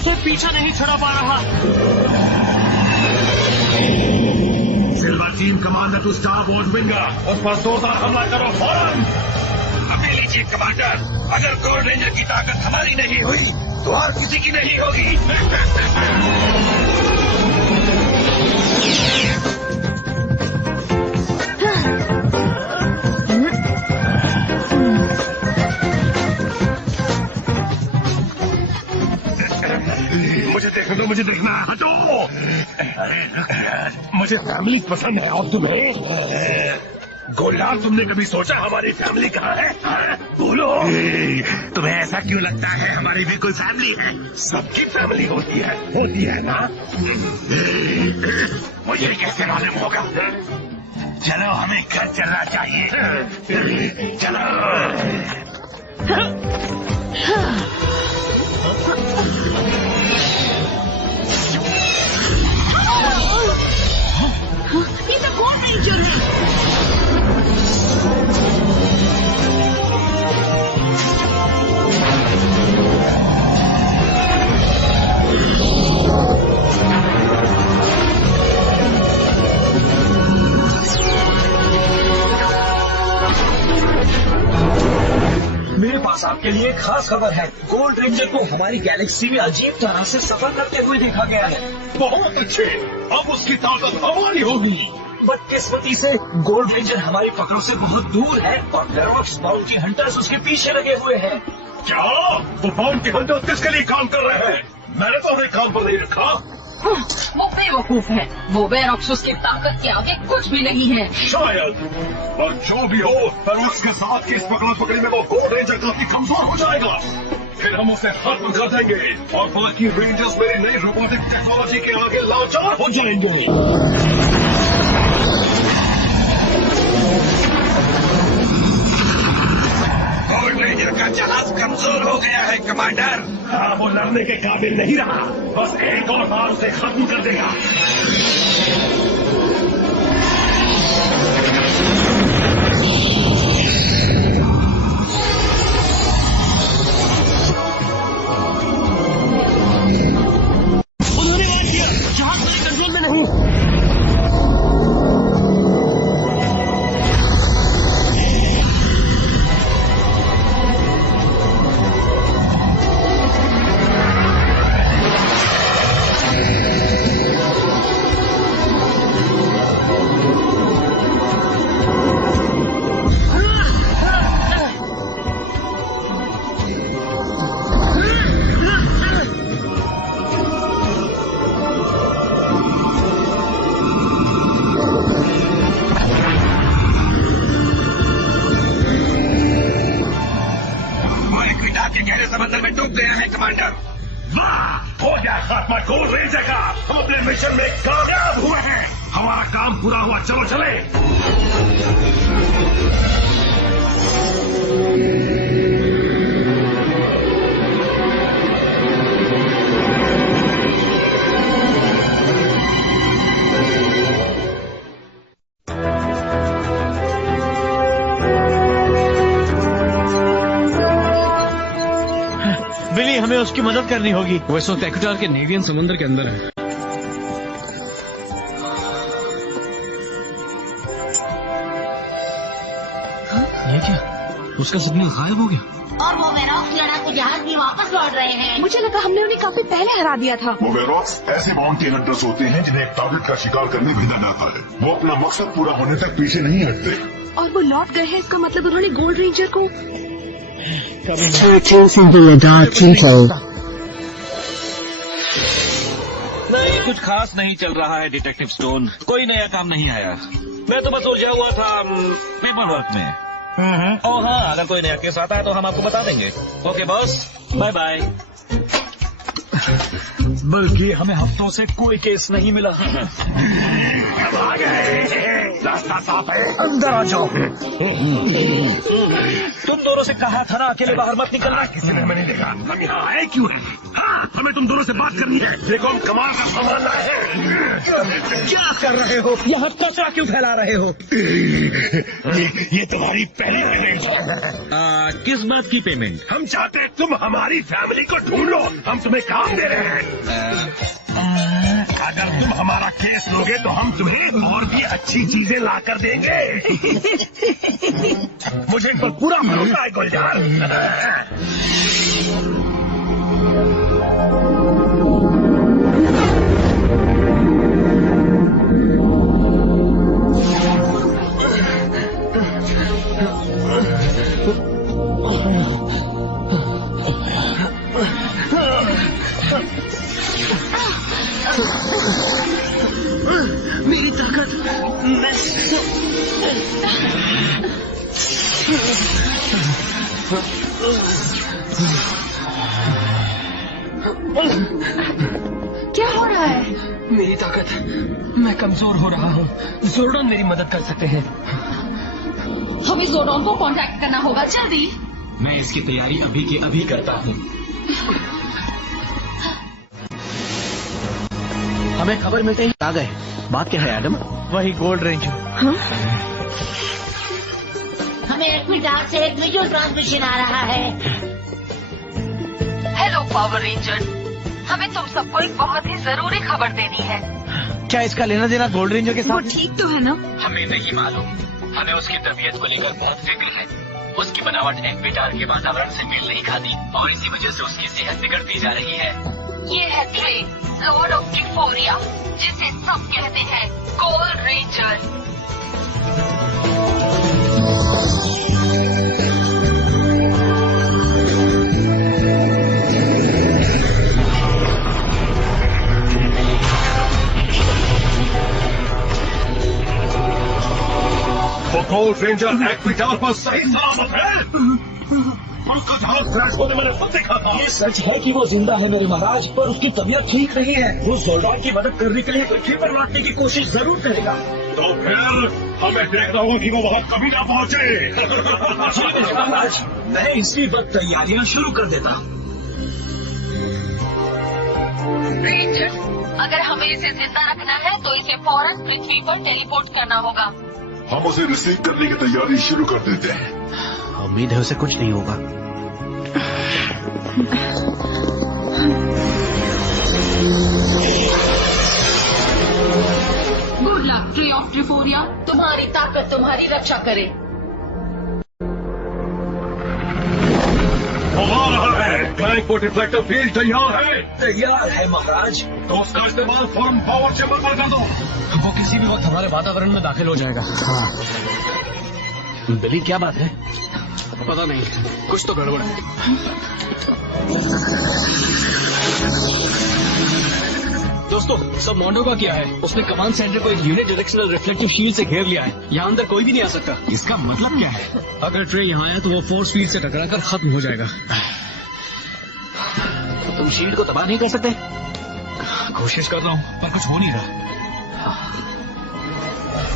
हमसे पीछा नहीं छुड़ा पा रहा। Silver team commander two star ward winger, उस पर जोरदार हमला करो फौरन। हमें लीजिए कमांडर, अगर गोल्ड रेंजर की ताकत हमारी नहीं हुई तो और किसी की नहीं होगी। मुझे देखना, हटो। अरे मुझे फैमिली पसंद है और तुम्हें? गोल्डार, तुमने कभी सोचा हमारी फैमिली कहाँ है? बोलो। तुम्हें ऐसा क्यों लगता है हमारी भी कोई फैमिली है? सबकी फैमिली होती है ना? मुझे कैसे मालूम होगा? चलो हमें घर चलना चाहिए। चलो। ये तो गोल्ड रेंजर है। मेरे पास आपके लिए एक खास खबर है। गोल्ड रेंजर को हमारी गैलेक्सी में अजीब तरह से सफर करते हुए देखा गया है। बहुत अच्छे, अब उसकी ताकत हमारी होगी। बदकिस्मती से गोल्ड रेंजर हमारी पकड़ से बहुत दूर है और वेरोक्स बाउंटी हंटर्स उसके पीछे लगे हुए हैं। क्या वो बाउंटी हंटर किसके लिए काम कर रहे हैं? मैंने तो उन्हें काम पर नहीं रखा। वो बेवकूफ है। वो वेरोक्स उसकी ताकत के आगे कुछ भी नहीं है। शायद, पर जो भी हो, वेरोक्स के साथ की इस पकड़ा पकड़ी में वो गोल्ड रेंजर काफी कमजोर हो जाएगा। फिर हम उसे खत्म कर देंगे और बाकी रेंजर्स मेरी नई रोबोटिक टेक्नोलॉजी के आगे लाचार हो जाएंगे। गोल्ड रेंजर का जहाज कमजोर हो गया है कमांडर। हाँ, वो लड़ने के काबिल नहीं रहा। बस एक और बार उसे खत्म कर देगा। उन्होंने वार किया। जहाज मेरे कंट्रोल में नहीं। समंदर में डूब गया है कमांडर। वाह, हो गया खात्मा गोल्ड रेंजर का। हम अपने मिशन में कामयाब हुए हैं। हमारा काम पूरा हुआ, चलो चले। बिली, हमें उसकी मदद करनी होगी। वो इस वक्त इक्वेटर के नेवियन समुद्र के अंदर है। ये क्या? उसका सिग्नल गायब हो गया। और वो वेरोक्स लड़ाकू जहाज भी वापस लौट रहे हैं। मुझे लगा हमने उन्हें काफी पहले हरा दिया था। वो वेरोक्स ऐसे बाउंटी हंटर्स होते हैं जिन्हें एक टारगेट का शिकार करने भेजा जाता है। वो अपना मकसद पूरा होने तक पीछे नहीं हटते। और वो लौट गए हैं, इसका मतलब उन्होंने गोल्ड रेंजर को नहीं, कुछ खास नहीं चल रहा है डिटेक्टिव स्टोन। कोई नया काम नहीं आया। मैं तो बस उलझा हुआ था पेपर वर्क में। ओह हाँ, अगर कोई नया केस आता है तो हम आपको बता देंगे। Okay boss, bye bye. बल्कि हमें हफ्तों से कोई केस नहीं मिला। अब आ गए, रास्ता साफ है, अंदर आ जाओ। तुम दोनों से कहा था ना अकेले बाहर मत निकलना। किसी ने मैंने देखा। हम यहाँ आए क्यों हैं? हाँ, हमें तुम दोनों से बात करनी है। देखो हम कमाल का सामान लाए हैं। क्या कर रहे हो? यहाँ कचरा क्यों फैला रहे हो? ये तुम्हारी पहली पेमेंट है। किस बात की पेमेंट? हम चाहते हैं तुम हमारी फैमिली को ढूंढो। हम तुम्हें काम दे रहे हैं। अगर तुम हमारा केस लोगे तो हम तुम्हें और भी अच्छी चीजें ला कर देंगे। मुझे इन पर पूरा भरोसा है गुलजार। मेरी ताकत क्या हो रहा है? मेरी ताकत, मैं कमजोर हो रहा हूँ। जोर्डन मेरी मदद कर सकते हैं। हमें जोडोन को कांटेक्ट करना होगा जल्दी। मैं इसकी तैयारी अभी के अभी करता हूँ। हमें खबर मिलते ही आ गए। बात क्या है एडम? वही गोल्ड रेंजर। हमें एक्विटार से एक वीडियो ट्रांसमिशन आ रहा है। हेलो पावर रेंजर, हमें तुम सबको एक बहुत ही जरूरी खबर देनी है। क्या इसका लेना देना गोल्ड रेंजर के वो साथ? ठीक तो है ना? हमें नहीं मालूम। हमें उसकी तबीयत को लेकर बहुत फिक्र है। उसकी बनावट एक्विटार के वातावरण से मेल नहीं खाती और इसी वजह से उसकी सेहत बिगड़ती जा रही है। ये है ट्रे, लॉर्ड ऑफ ट्रिफोरिया, जिसे सब कहते हैं गोल्ड रेंजर। वो गोल्ड रेंजर एक्विटार पर सही सलामत है। उसका जहाज क्रैश होने मैंने खुद देखा था। ये सच है कि वो जिंदा है मेरे महाराज, पर उसकी तबीयत ठीक नहीं है। वो जोर्डन की मदद करने के लिए पृथ्वी पर लौटने की कोशिश जरूर करेगा। तो फिर हमें देखना होगा कि वो वहाँ कभी ना पहुँचे। महाराज, मैं इसी वक्त तैयारियां शुरू कर देता। रेंजर, अगर हमें इसे जिंदा रखना है तो इसे फौरन पृथ्वी पर टेलीपोर्ट करना होगा। हम उसे रिसीव करने की तैयारी शुरू कर देते हैं। उम्मीद है उसे कुछ नहीं होगा। गुड लक ट्री ऑफ ट्रिफोरिया, तुम्हारी ताकत तुम्हारी रक्षा करे। वो आ रहा है। क्लाइंट को डिफ्लेक्टर फील्ड तैयार है। तैयार है महाराज। तो उसका इस्तेमाल फौरन पावर चेंबर पर कर दो। वो किसी भी वक्त हमारे वातावरण में दाखिल हो जाएगा। हाँ बिली, क्या बात है? पता नहीं, कुछ तो गड़बड़ है। दोस्तों, सब मोंडो का क्या है? उसने कमांड सेंटर को एक यूनिट डायरेक्शनल रिफ्लेक्टिव शील्ड से घेर लिया है। यहाँ अंदर कोई भी नहीं आ सकता। इसका मतलब क्या है? अगर ट्रे यहाँ आया तो वो फोर्स फील्ड से टकराकर खत्म हो जाएगा। तो तुम शील्ड को तबाह नहीं कर सकते? कोशिश कर रहा हूँ, पर कुछ हो नहीं रहा।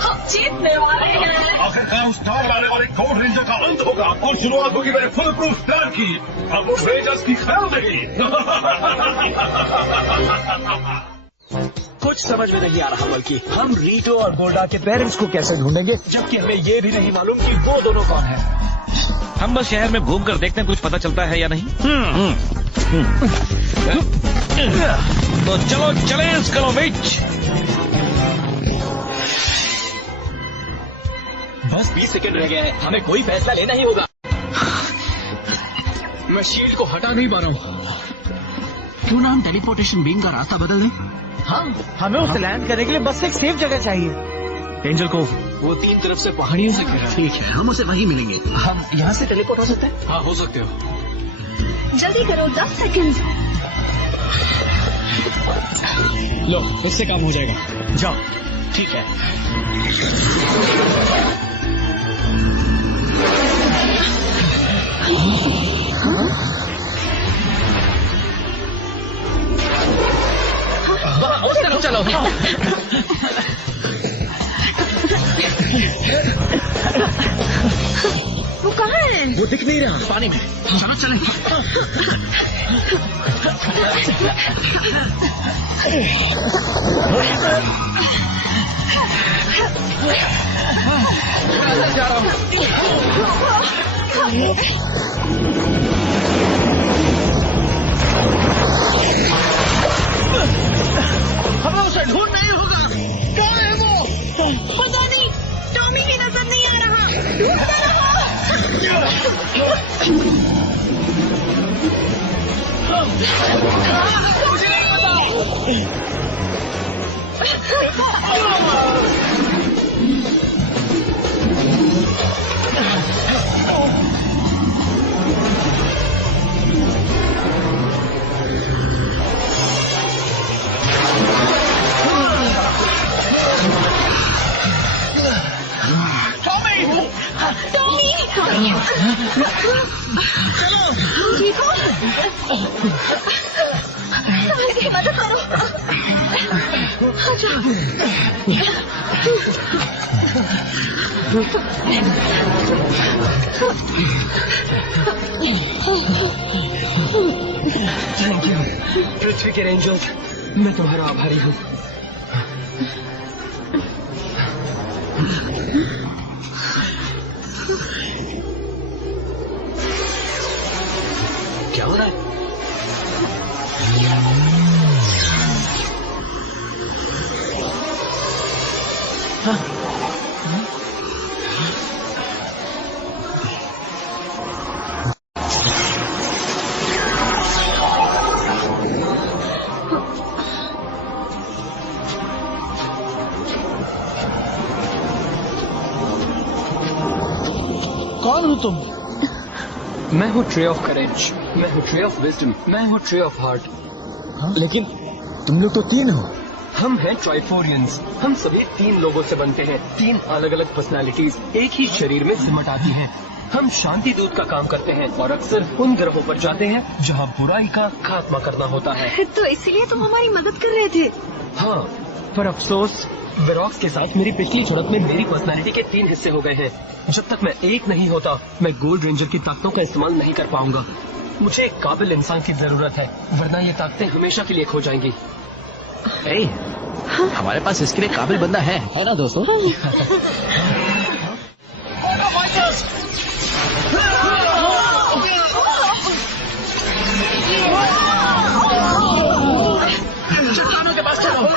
हम जीतने वाले हैं। आखिरकार उस टावर आने वाले गोल्ड रेंजर का अंत होगा और शुरुआत होगी मेरे फुल प्रूफ प्लान की। अब उस रेंजर्स की ख्याल नहीं। कुछ समझ में नहीं आ रहा, बल्कि हम रीटो और गोल्डा के पेरेंट्स को कैसे ढूंढेंगे, जबकि हमें ये भी नहीं मालूम कि वो दोनों कौन है। हम बस शहर में घूम कर देखते हैं कुछ पता चलता है या नहीं। तो चलो चले स्कलोविच। बस 20 सेकंड रह गए हैं, हमें कोई फैसला लेना ही होगा। मैं शील्ड को हटा नहीं पा रहा हूँ। क्यों ना हम टेलीपोर्टेशन बीम का रास्ता बदल दें? हाँ, हमें उसे लैंड करने के लिए बस एक सेफ जगह चाहिए। एंजल को वो 3 तरफ से पहाड़ियों से घिरा है। ठीक है, हम उसे वहीं मिलेंगे। हम यहाँ से टेलीपोर्ट हो सकते हैं? हाँ, हो सकते हो। जल्दी करो, 10 सेकंड। लो, इससे काम हो जाएगा। जाओ। ठीक है। उस तरफ चलो। वो कहाँ है? वो दिख नहीं रहा। पानी में। चलो चले। जा रहा हूँ। हमें उसे ढूंढना ही होगा। कौन है वो? पता नहीं, टॉमी की नजर नहीं आ रहा। ढूंढता रहो। मुझे नहीं पता। चलो ठीक हो? मेरी मदद करो। थैंक यू पृथ्वी के रेंजर्स, मैं तुम्हारा आभारी हूँ। क्या हो रहा है? हाँ। कौन हो तुम? मैं हूँ ट्री ऑफ करेज, मैं हूँ ट्री ऑफ विजडम, मैं हूँ ट्री ऑफ हार्ट। लेकिन तुम लोग तो तीन हो। हम हैं ट्राइफोरियंस। हम सभी 3 लोगों से बनते हैं। 3 अलग अलग पर्सनालिटीज एक ही शरीर में सिमट आती हैं। हम शांति दूत का काम करते हैं और अक्सर उन ग्रहों पर जाते हैं जहाँ बुराई का खात्मा करना होता है। तो इसलिए तुम हमारी मदद कर रहे थे? हाँ, पर अफसोस वेरॉक्स के साथ मेरी पिछली झड़प में मेरी पर्सनालिटी के 3 हिस्से हो गए हैं। जब तक मैं एक नहीं होता, मैं गोल्ड रेंजर की ताकतों का इस्तेमाल नहीं कर पाऊंगा। मुझे एक काबिल इंसान की जरूरत है, वरना ये ताकतें हमेशा के लिए खो जाएंगी। हमारे पास इसके लिए काबिल बंदा है ना दोस्तों? चट्टानों के पास चलो।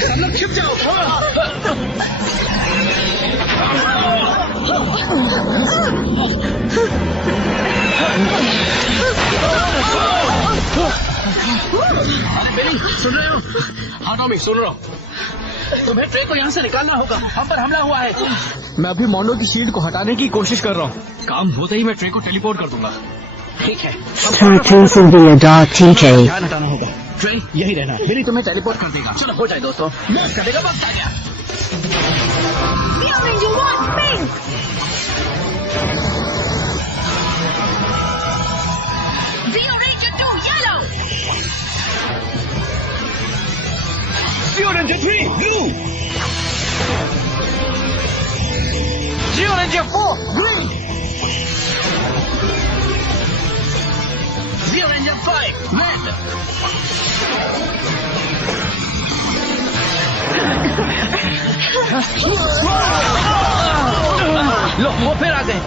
सब लोग छिप जाओ। सुन रहे हो? हाँ टॉमी, सुन रहा हूँ। तुम्हें ट्रे को यहाँ से निकालना होगा, हम पर हमला हुआ है। मैं अभी मोंडो की शील्ड को हटाने की कोशिश कर रहा हूँ। काम होते ही मैं ट्रे को टेलीपोर्ट कर दूंगा। ठीक है, ध्यान हटाना होगा। ट्रे यही रहना, मेरी तुम्हें टेलीपोर्ट कर देगा। चलो हो जाए दोस्तों। मौज करने का वक्त आ गया। Zeo Ranger 1, pink! Zeo Ranger 2, yellow! Zeo Ranger 3, blue! Zeo Ranger 4, green! Zeo Ranger 5, red! लो, वो फिर आ गए।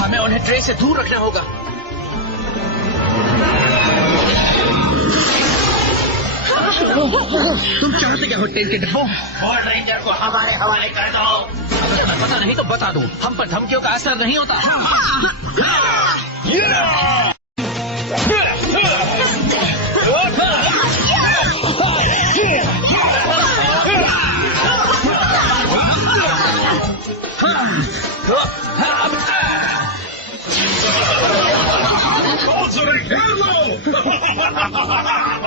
हमें उन्हें ट्रे से दूर रखना होगा। तुम चाहते क्या हो टेन के डब्बों? गोल्ड रेंजर को हमारे हवाले कर दो। तुम्हें पता नहीं तो बता दूं, हम पर धमकियों का असर नहीं होता।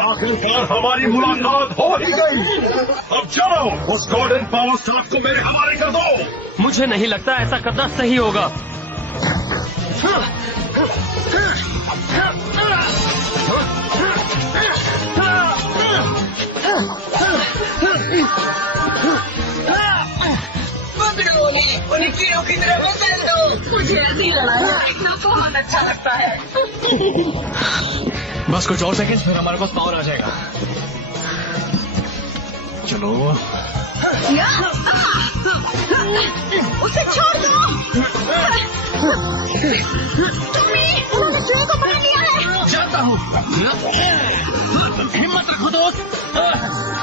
आखिरकार हमारी मुलाकात हो ही गई। अब चलो उस गोल्डन पावर स्टाफ को मेरे हवाले कर दो। मुझे नहीं लगता ऐसा करना सही होगा। उन्हें कीड़ों की तरह बदल दो। मुझे ऐसी लड़ाई देखना बहुत अच्छा लगता है। बस कुछ और सेकंड फिर हमारे पास पावर आ जाएगा। चलो उसे छोड़ दो। टॉमी, उन्होंने ट्रे को पकड़ लिया है। जानता हूँ। हिम्मत रखो दोस्त।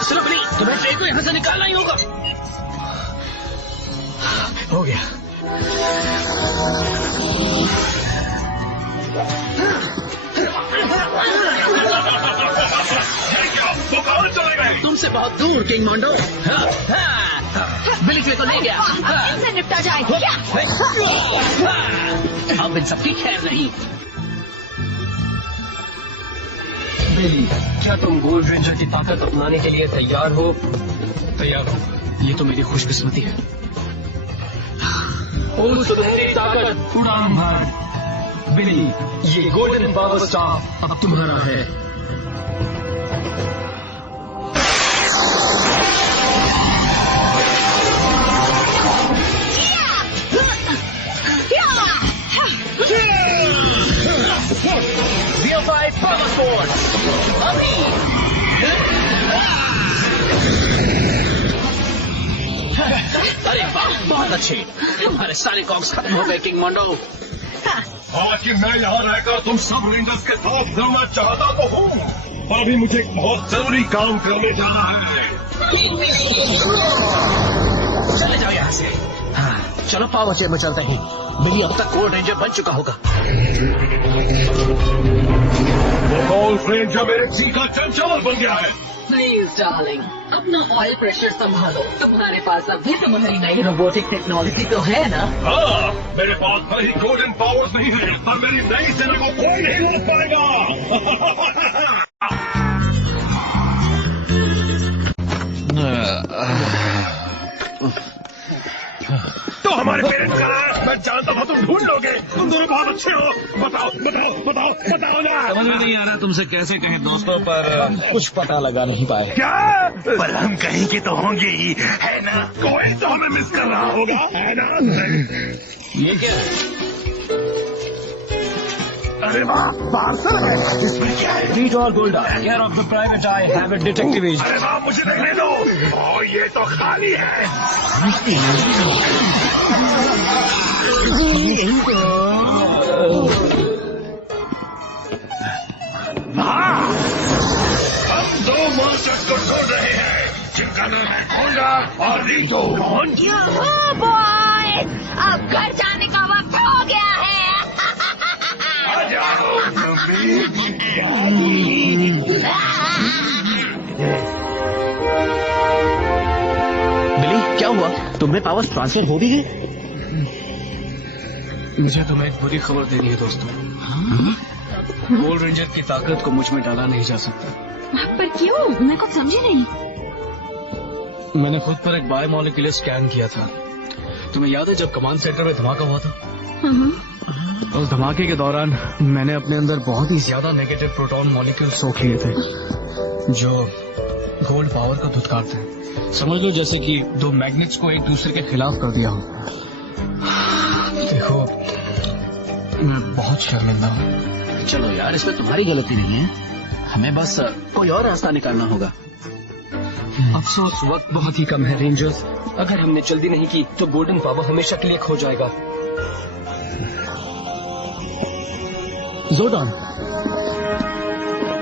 चलो बनी, तुम्हें ट्रे को यहाँ से निकालना ही होगा। हो गया। तुमसे बहुत दूर किंग मोंडो। बिली ट्रे को ले गया। इनसे निपटा जाए क्या? अब इन सबकी खैर नहीं। बिली, क्या तुम गोल्ड रेंजर की ताकत अपनाने के लिए तैयार हो? तैयार हो। ये तो मेरी खुशकिस्मती है। उन सुनहरी ताकत उड़ान भर। बिली, ये गोल्डन पावर स्टाफ अब तुम्हारा है। VFI Power Sword। अभी अरे वाह, बहुत अच्छे। तुम्हारे सारे कॉक्स खत्म हो गए किंग मोंडो। हालांकि मैं यहाँ रहकर तुम सब रेंजर्स के साथ लड़ना चाहता तो हूँ, पर अभी मुझे एक बहुत जरूरी काम करने जाना है। चले जाओ यहाँ से। हाँ, चलो पावर चेयर में चलते हैं। बिली अब तक गोल्ड रेंजर बन चुका होगा। वो गोल्ड रेंजर मेरे जी का चंचल बन गया है। प्लीज डार्लिंग, अपना ऑयल प्रेशर संभालो। तुम्हारे पास अब भी तुम्हारी नई रोबोटिक टेक्नोलॉजी तो है ना? हाँ, मेरे पास भले ही गोल्डन पावर्स नहीं है, पर मेरी नई सेना को कोई नहीं रोक पाएगा। तो हमारे पेरेंट्स कहाँ हैं? मैं जानता था तुम ढूंढ लोगे। तुम दोनों बहुत अच्छे हो। बताओ बताओ बताओ बताओ ना। समझ में नहीं आ रहा तुमसे कैसे कहें दोस्तों, पर कुछ पता लगा नहीं पाए। क्या? पर हम कहीं के तो होंगे ही, है ना? कोई तो हमें मिस कर रहा होगा, है ना? ये क्या? अरे वाह, पार्सल है। इसमें क्या है? रीड और Golda, care of the private I have a detective agent. अरे वाह, मुझे देखने दो। ओ, ये तो खाली है। हाँ, हम दो मॉन्स्टर्स को ढूंढ रहे हैं, जिनका नाम है गोल्डा और रीटो। कौन? बॉय, अब घर जाने का वक्त हो गया है। आ जाओ बिली, क्या हुआ? तुम्हें पावर ट्रांसफर हो भी गए? मुझे तुम्हें एक बुरी खबर देनी है दोस्तों। गोल्ड रेंजर की ताकत को मुझ में डाला नहीं जा सकता। पर क्यों? मैं कुछ समझी नहीं। मैंने खुद पर एक बायोमॉलिक्यूलर स्कैन किया था। तुम्हें याद है जब कमांड सेंटर में धमाका हुआ था? उस धमाके के दौरान मैंने अपने अंदर बहुत ही ज्यादा नेगेटिव प्रोटॉन मॉलिक्यूल सोख लिए थे, जो गोल्ड पावर को धुतकारते हैं। समझ लो जैसे कि दो मैग्नेट्स को एक दूसरे के खिलाफ कर दिया हो। देखो, मैं बहुत शर्मिंदा हूँ। चलो यार, इसमें तुम्हारी गलती नहीं है। हमें बस कोई और रास्ता निकालना होगा। अफसोस वक्त बहुत ही कम है रेंजर्स। अगर हमने जल्दी नहीं की तो गोल्डन पावर हमेशा के लिए खो जाएगा। जोर्डान,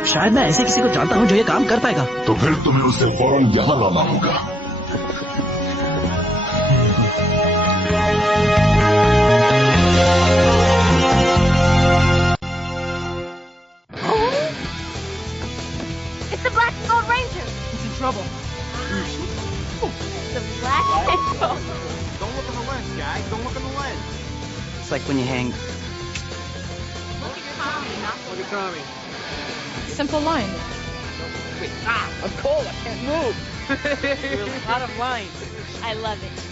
शायद मैं ऐसे किसी को जानता हूँ जो ये काम कर पाएगा। तो फिर तुम्हें उसे फौरन यहाँ लाना होगा। It's the Black and Gold Ranger. He's in trouble. The Black and Gold. Don't look in the lens, guys. Don't look in the lens. It's like when you hang. Look at Tommy. Simple line. Wait, I'm cold. I can't move. You're a lot of lines. I love it.